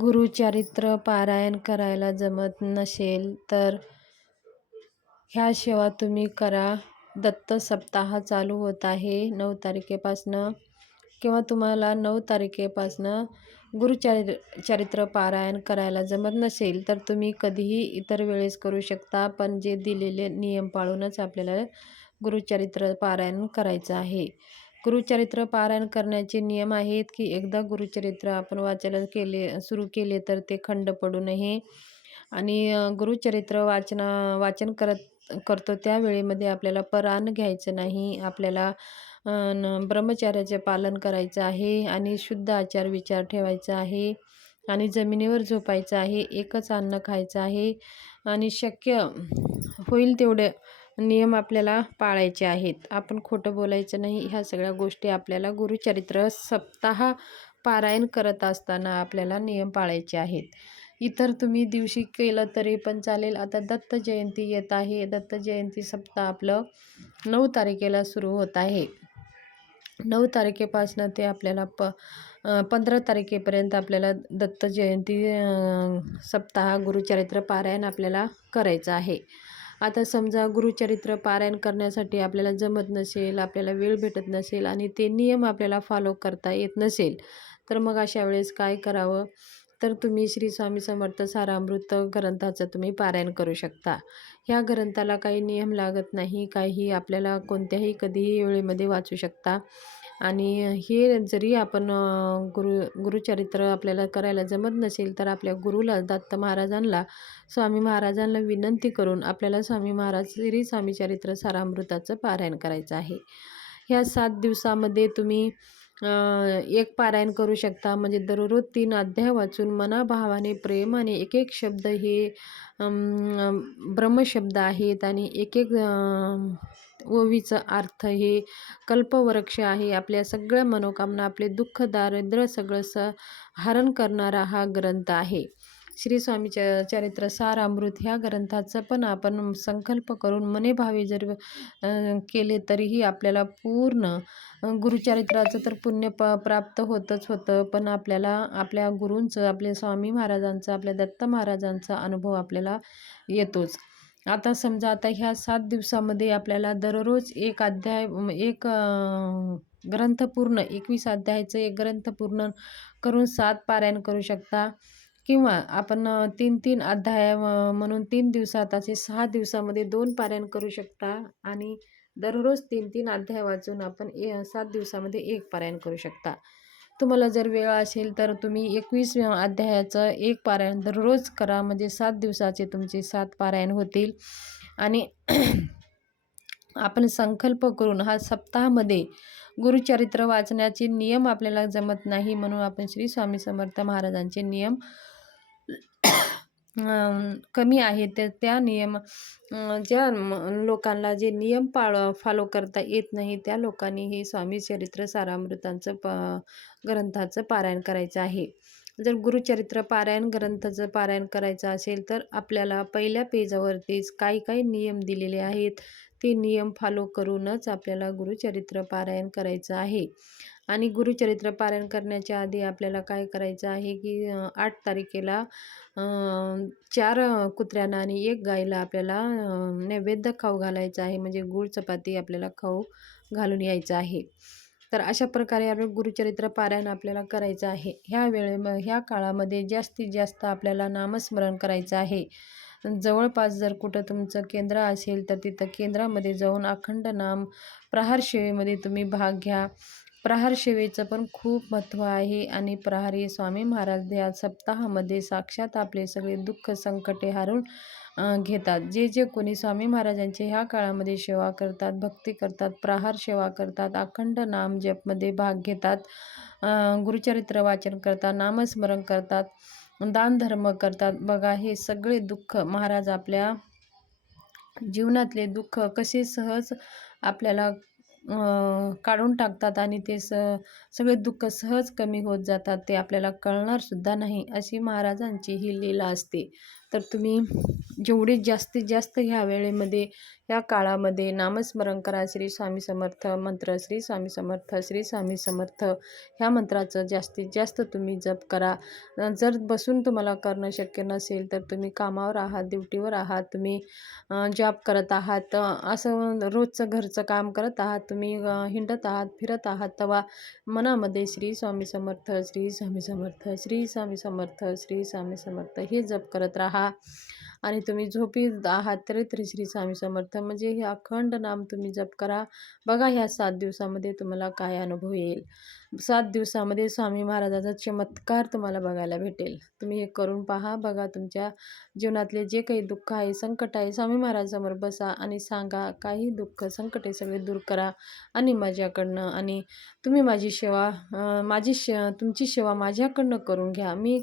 गुरुचरित्र पारायण करायला जमत नसेल तर ह्या सेवा तुम्ही करा. दत्त सप्ताह चालू होत आहे. नऊ तारखेपासनं किंवा तुम्हाला नऊ तारखेपासनं गुरुचरि चरित्र पारायण करायला जमत नसेल तर तुम्ही कधीही इतर वेळेस करू शकता पण जे दिलेले नियम पाळूनच आपल्याला गुरुचरित्र पारायण करायचं आहे. गुरुचरित्र पारायण करण्याचे नियम आहेत की एकदा गुरुचरित्र आपण वाचायला केले सुरू केले तर ते खंड पडू नये आणि गुरुचरित्र वाचना वाचन करत करतो त्या वेळेमध्ये आपल्याला परान घ्यायचं नाही. आपल्याला ब्रह्मचार्याचे पालन करायचं आहे आणि शुद्ध आचार विचार ठेवायचा आहे आणि जमिनीवर झोपायचं आहे एकच अन्न खायचं आहे आणि शक्य होईल तेवढे नियम आपल्याला पाळायचे आहेत. आपण खोटं बोलायचं नाही. ह्या सगळ्या गोष्टी आपल्याला गुरुचरित्र सप्ताह पारायण करत असताना आपल्याला नियम पाळायचे आहेत. इतर तुम्ही दिवशी केलं तरी पण चालेल. आता दत्त जयंती येत आहे. दत्त जयंती सप्ताह आपलं नऊ तारखेला सुरू होत आहे. नऊ तारखेपासनं ते आपल्याला प पंधरा तारखेपर्यंत आपल्याला दत्त जयंती सप्ताह गुरुचरित्र पारायण आपल्याला करायचं आहे. आता समजा गुरुचरित्र पारायण करण्यासाठी आपल्याला जमत नसेल आपल्याला वेळ भेटत नसेल आणि ते नियम आपल्याला फॉलो करता येत नसेल तर मग अशा वेळेस काय करावं? तर तुम्ही श्री स्वामी समर्थ सारामृत ग्रंथाचं तुम्ही पारायण करू शकता. ह्या ग्रंथाला काही नियम लागत नाही काही आपल्याला कोणत्याही कधीही वेळेमध्ये वाचू शकता. आणि हे जरी आपण गुरु गुरुचरित्र आपल्याला करायला जमत नसेल तर आपल्या गुरुला दत्त महाराजांना स्वामी महाराजांना विनंती करून आपल्याला स्वामी महाराज श्री स्वामी चरित्र सारामृताचं पारायण करायचं आहे. ह्या सात दिवसामध्ये तुम्ही एक पारायण करू शकता. म्हणजे दररोज तीन अध्याय वाचून मनाभावाने प्रेमाने एक एक शब्द हे ब्रह्मशब्द आहेत आणि एक एक ओवीचं अर्थ हे कल्पवृक्ष आहे. आपल्या सगळ्या मनोकामना आपले दुःख दारिद्र्य सगळं स हरण करणारा हा ग्रंथ आहे. श्री स्वामी च चरित्र सार अमृत ह्या ग्रंथाचं पण आपण संकल्प करून मनेभावे जर केले तरीही आपल्याला पूर्ण गुरुचरित्राचं तर पुण्य प प्राप्त होतच होतं. पण आपल्याला आपल्या गुरूंचं आपल्या स्वामी महाराजांचं आपल्या दत्त महाराजांचा अनुभव आपल्याला येतोच. आता समजा आता ह्या सात दिवसामध्ये आपल्याला दररोज एक अध्याय एक ग्रंथ पूर्ण एकवीस अध्यायाचं एक ग्रंथ पूर्ण करून सात पारायण करू शकता. किंवा आपण तीन तीन अध्याय म्हणून तीन दिवसात असे सहा दिवसामध्ये दोन पारायण करू शकता. आणि दररोज तीन तीन अध्याय वाचून आपण ए सात दिवसामध्ये एक पारायण करू शकता. तुम्हाला जर वेळ असेल तर तुम्ही एकवीस अध्यायाचं एक पारायण दररोज करा म्हणजे सात दिवसाचे तुमचे सात पारायण होतील. आणि आपण संकल्प करून हा सप्ताहामध्ये गुरुचरित्र वाचण्याचे नियम आपल्याला जमत नाही म्हणून आपण श्री स्वामी समर्थ महाराजांचे नियम कमी आहे त्या त्या नियम ज्या लोकांना जे नियम पाळ फॉलो करता येत नाही त्या लोकांनी हे स्वामी चरित्र सारामृतांचं प ग्रंथाचं पारायण करायचं आहे. जर गुरुचरित्र पारायण ग्रंथाचं पारायण करायचं असेल तर आपल्याला पहिल्या पेजावरतीच काही काही नियम दिलेले आहेत. ते नियम फॉलो करूनच आपल्याला गुरुचरित्र पारायण करायचं आहे. आणि गुरुचरित्र पारायण करण्याच्या आधी आपल्याला काय करायचं आहे की आठ तारखेला चार कुत्र्यांना आणि एक गाईला आपल्याला नैवेद्य खाऊ घालायचं आहे. म्हणजे गूळ चपाती आपल्याला खाऊ घालून यायचं आहे. तर अशा प्रकारे आपलं गुरुचरित्र पारायण आपल्याला करायचं आहे. ह्या वेळे ह्या काळामध्ये जास्तीत जास्त आपल्याला नामस्मरण करायचं आहे. जवळपास जर कुठं तुमचं केंद्र असेल तर तिथं केंद्रामध्ये जाऊन अखंड नाम प्रहार सेवेमध्ये तुम्ही भाग घ्या. प्रहार सेवेचं पण खूप महत्त्व आहे आणि प्रहारी स्वामी महाराज या सप्ताहामध्ये साक्षात आपले सगळे दुःख संकटे हारून घेतात. जे जे कोणी स्वामी महाराजांचे ह्या काळामध्ये सेवा करतात भक्ती करतात प्रहार सेवा करतात अखंड नाम जपमध्ये भाग घेतात गुरुचरित्र वाचन करतात नामस्मरण करतात दानधर्म करतात बघा हे सगळे दुःख महाराज आपल्या जीवनातले दुःख कसे सहज आपल्याला काढून टाकतात आणि ते स सगळे दुःख सहज कमी होत जातात ते आपल्याला कळणारसुद्धा नाही अशी महाराजांची ही लीला असते. तर तुम्ही जेवढे जास्तीत जास्त ह्या वेळेमध्ये या काळामध्ये नामस्मरण करा. श्री स्वामी समर्थ मंत्र श्री स्वामी समर्थ श्री स्वामी समर्थ. ह्या मंत्राचं जास्तीत जास्त तुम्ही जप करा. जर बसून तुम्हाला करणं शक्य नसेल तर तुम्ही कामावर आहात ड्युटीवर आहात तुम्ही जॉब करत आहात असं रोजचं घरचं काम करत आहात तुम्ही हिंडत आहात फिरत आहात तेव्हा मनामध्ये श्री स्वामी समर्थ श्री स्वामी समर्थ श्री स्वामी समर्थ श्री स्वामी समर्थ हे जप करत राहा. आणि तुम्ही झोपी आहात तरी तरी श्री स्वामी समर्थ. म्हणजे हे अखंड नाम तुम्ही जप करा. बघा ह्या सात दिवसामध्ये तुम्हाला काय अनुभव येईल. सात दिवसामध्ये स्वामी महाराजाचा चमत्कार तुम्हाला बघायला भेटेल. तुम्ही हे करून पहा. बघा तुमच्या जीवनातले जे काही दुःख आहे संकट आहे स्वामी महाराजांसमोर बसा आणि सांगा काही दुःख संकटे सगळे दूर करा आणि माझ्याकडनं आणि तुम्ही माझी सेवा माझी शे तुमची सेवा माझ्याकडनं करून घ्या. मी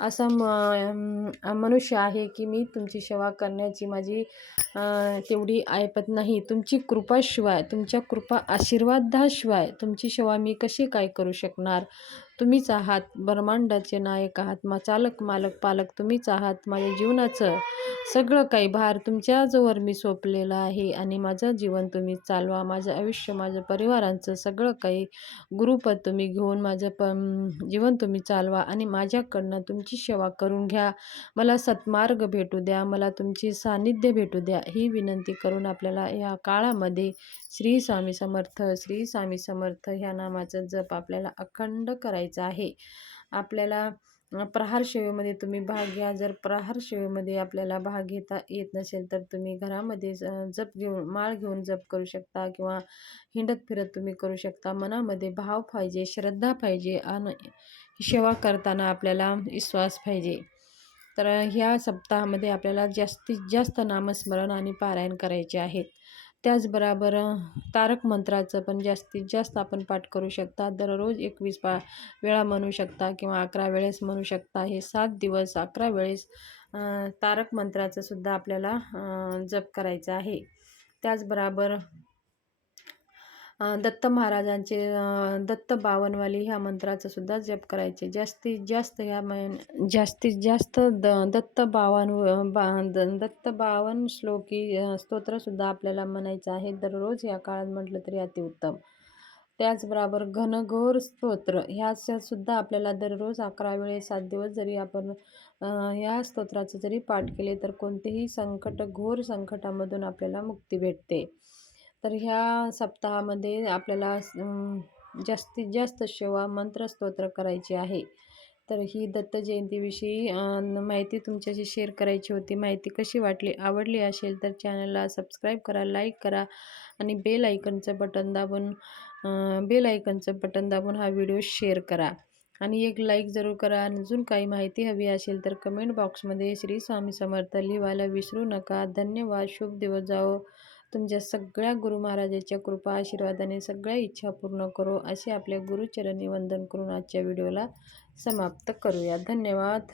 असा म मनुष्य आहे की मी तुमची सेवा करण्याची माझी तेवढी ऐपत नाही. तुमची कृपाशिवाय तुमच्या कृपा आशीर्वादाशिवाय तुमची सेवा मी कशी काय करू शकणार? तुम्हीच आहात ब्रह्मांडाचे नायक आहात मा चालक मालक पालक तुम्हीच आहात. माझ्या जीवनाचं सगळं काही भार तुमच्याजवळ मी सोपलेलं आहे आणि माझं जीवन तुम्ही चालवा. माझं आयुष्य माझं परिवारांचं सगळं काही गुरुपद तुम्ही घेऊन माझं प जीवन तुम्ही चालवा आणि माझ्याकडनं तुमची सेवा करून घ्या. मला सत्मार्ग भेटू द्या मला तुमची सान्निध्य भेटू द्या. ही विनंती करून आपल्याला या काळामध्ये श्री स्वामी समर्थ श्री स्वामी समर्थ ह्या नामाचं जप आपल्याला अखंड करायचं आहे. आपल्याला प्रहार सेवेमध्ये तुम्ही भाग घ्या. जर प्रहार सेवेमध्ये आपल्याला भाग घेता येत नसेल तर तुम्ही घरामध्ये जप घेऊन माळ घेऊन जप करू शकता किंवा हिंडत फिरत तुम्ही करू शकता. मनामध्ये भाव पाहिजे श्रद्धा पाहिजे आणि सेवा करताना आपल्याला विश्वास पाहिजे. तर ह्या सप्ताहामध्ये आपल्याला जास्तीत जास्त नामस्मरण आणि पारायण करायचे आहेत. त्याचबरोबर तारक मंत्राचं पण जास्तीत जास्त आपण पाठ करू शकता. दररोज एकवीस पा वेळा म्हणू शकता किंवा अकरा वेळेस म्हणू शकता. हे सात दिवस अकरा वेळेस तारक मंत्राचं सुद्धा आपल्याला जप करायचं आहे. त्याचबरोबर दत्त महाराजांचे दत्त बावनवाली ह्या मंत्राचा सुद्धा जप करायचे. जास्तीत जास्त ह्या महिन जास्तीत जास्त द दत्त बावन बा द दत्त बावन श्लोकी स्तोत्रसुद्धा आपल्याला म्हणायचं आहे. दररोज या काळात म्हटलं तरी अतिउत्तम. त्याचबरोबर घनघोर स्तोत्र ह्याचं सुद्धा आपल्याला दररोज अकरा वेळेस सात दिवस जरी आपण या ह्या स्तोत्राचं जरी पाठ केले तर कोणतेही संकट घोर संकटामधून आपल्याला मुक्ती भेटते. तर ह्या सप्ताहामध्ये आपल्याला जास्तीत जास्त सेवा मंत्रस्तोत्र करायची आहे. तर ही दत्त जयंतीविषयी माहिती तुमच्याशी शेअर करायची होती. माहिती कशी वाटली आवडली असेल तर चॅनलला सबस्क्राईब करा लाईक करा आणि बेल आयकनचं बटन दाबून बेल आयकनचं बटन दाबून हा व्हिडिओ शेअर करा. आणि एक लाईक जरूर करा. अजून काही माहिती हवी असेल तर कमेंट बॉक्समध्ये श्री स्वामी समर्थ लिहायला विसरू नका. धन्यवाद. शुभ दिवस जाओ तुमच्या सगळ्या गुरु महाराजाच्या कृपा आशीर्वादाने सगळ्या इच्छा पूर्ण करो असे आपल्या गुरुचरणी वंदन करून आजच्या व्हिडिओला समाप्त करूया. धन्यवाद.